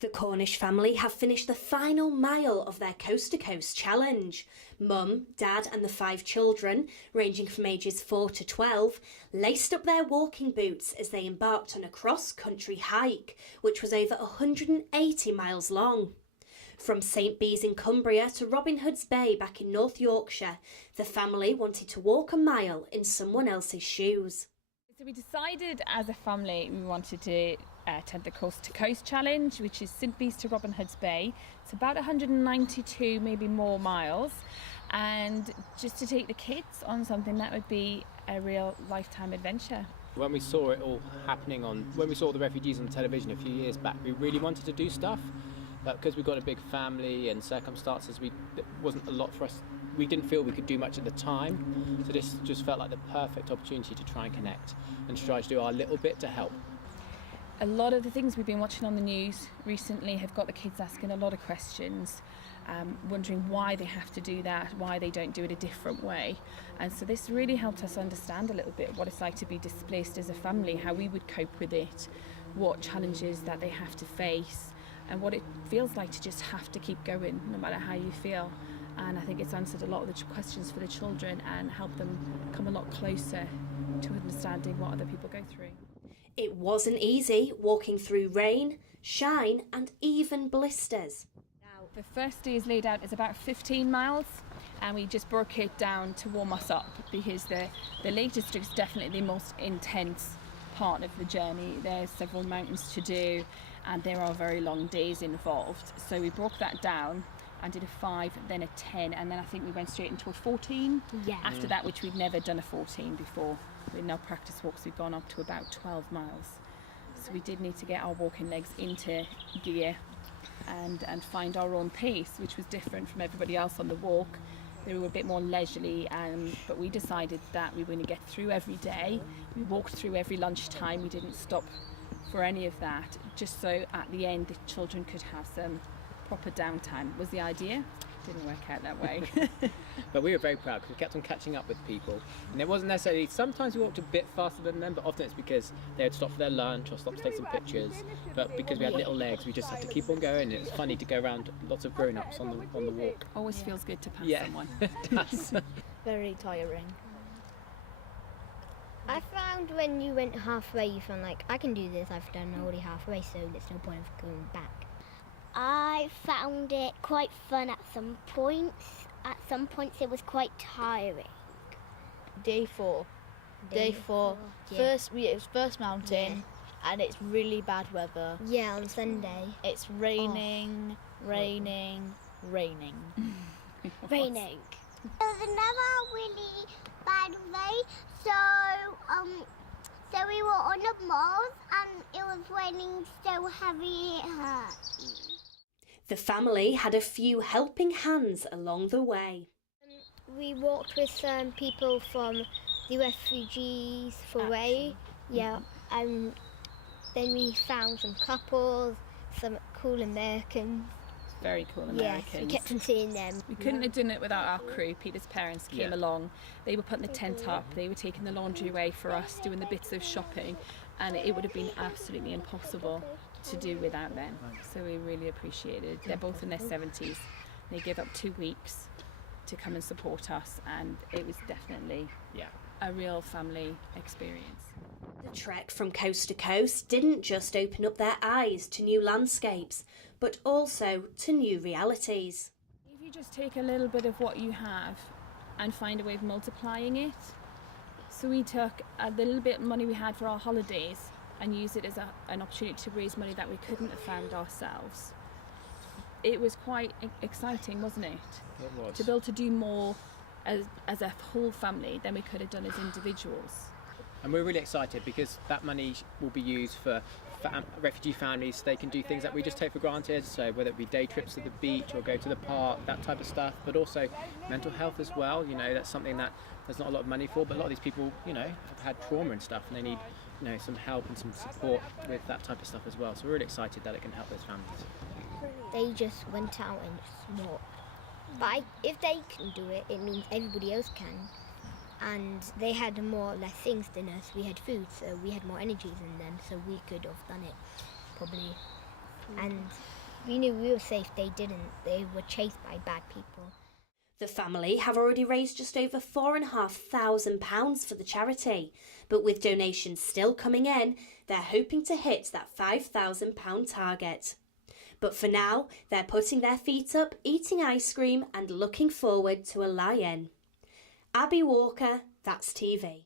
The Cornish family have finished the final mile of their Coast to Coast challenge. Mum, Dad and the 5 children, ranging from ages 4 to 12, laced up their walking boots as they embarked on a cross-country hike, which was over 180 miles long. From St Bees in Cumbria to Robin Hood's Bay back in North Yorkshire, the family wanted to walk a mile in someone else's shoes. So we decided as a family we wanted to attempt the Coast to Coast challenge, which is St Bees to Robin Hood's Bay. It's about 192, maybe more miles, and just to take the kids on something that would be a real lifetime adventure. When we saw it all happening when we saw the refugees on television a few years back, we really wanted to do stuff, but because we've got a big family and circumstances, it wasn't a lot for us. We didn't feel we could do much at the time, so this just felt like the perfect opportunity to try and connect and to try to do our little bit to help. A lot of the things we've been watching on the news recently have got the kids asking a lot of questions, wondering why they have to do that, why they don't do it a different way. And so this really helped us understand a little bit what it's like to be displaced as a family, how we would cope with it, what challenges that they have to face, and what it feels like to just have to keep going no matter how you feel. And I think it's answered a lot of the questions for the children and helped them come a lot closer to understanding what other people go through. It wasn't easy walking through rain, shine and even blisters. Now, the first day is laid out as about 15 miles, and we just broke it down to warm us up because the Lake District is definitely the most intense part of the journey. There's several mountains to do and there are very long days involved. So we broke that down and did a 5, then a 10, and then I think we went straight into a 14 after that, which we'd never done a 14 before. In our practice walks we've gone up to about 12 miles. So we did need to get our walking legs into gear and find our own pace, which was different from everybody else on the walk. They were a bit more leisurely, but we decided that we were going to get through every day. We walked through every lunchtime, we didn't stop for any of that, just so at the end the children could have some proper downtime was the idea. Didn't work out that way. But we were very proud because we kept on catching up with people, and it wasn't necessarily, sometimes we walked a bit faster than them, but often it's because they would stop for their lunch or stop to take some pictures. But because we had little legs, we just had to keep on going, and it's funny to go around lots of grown-ups on the walk. Always feels good to pass someone. It does. Very tiring. I found when you went halfway, you found like, I can do this, I've done already halfway, so there's no point of going back. I found it quite fun at some points. At some points it was quite tiring. Day four. It was first mountain, and it's really bad weather. Yeah, on Sunday. It's raining. Raining. It was another really bad day, so we were on the malls and it was raining so heavy it hurt. The family had a few helping hands along the way. We walked with some people from the refugees for Ray, and then we found some couples, some cool Americans. Very cool Americans. Yes, we kept on seeing them. We couldn't have done it without our crew. Peter's parents came along. They were putting the tent up, they were taking the laundry away for us, doing the bits of shopping, and it would have been absolutely impossible to do without them. So we really appreciate it. They're both in their 70s. They gave up 2 weeks to come and support us, and it was definitely a real family experience. The trek from coast to coast didn't just open up their eyes to new landscapes, but also to new realities. If you just take a little bit of what you have and find a way of multiplying it. So we took a little bit of money we had for our holidays and used it as an opportunity to raise money that we couldn't have found ourselves. It was quite exciting, wasn't it? It was. To be able to do more as a whole family than we could have done as individuals. And we're really excited because that money will be used for refugee families. They can do things that we just take for granted, so whether it be day trips to the beach or go to the park, that type of stuff, but also mental health as well. You know, that's something that there's not a lot of money for, but a lot of these people, you know, have had trauma and stuff, and they need, you know, some help and some support with that type of stuff as well. So we're really excited that it can help those families. They just went out and just walked. But if they can do it, it means everybody else can. And they had more or less things than us. We had food, so we had more energy than them, so we could have done it, probably. And We knew we were safe, they didn't. They were chased by bad people. The family have already raised just over £4,500 for the charity, but with donations still coming in, they're hoping to hit that £5,000 target. But for now, they're putting their feet up, eating ice cream and looking forward to a lie-in. Abby Walker, That's TV.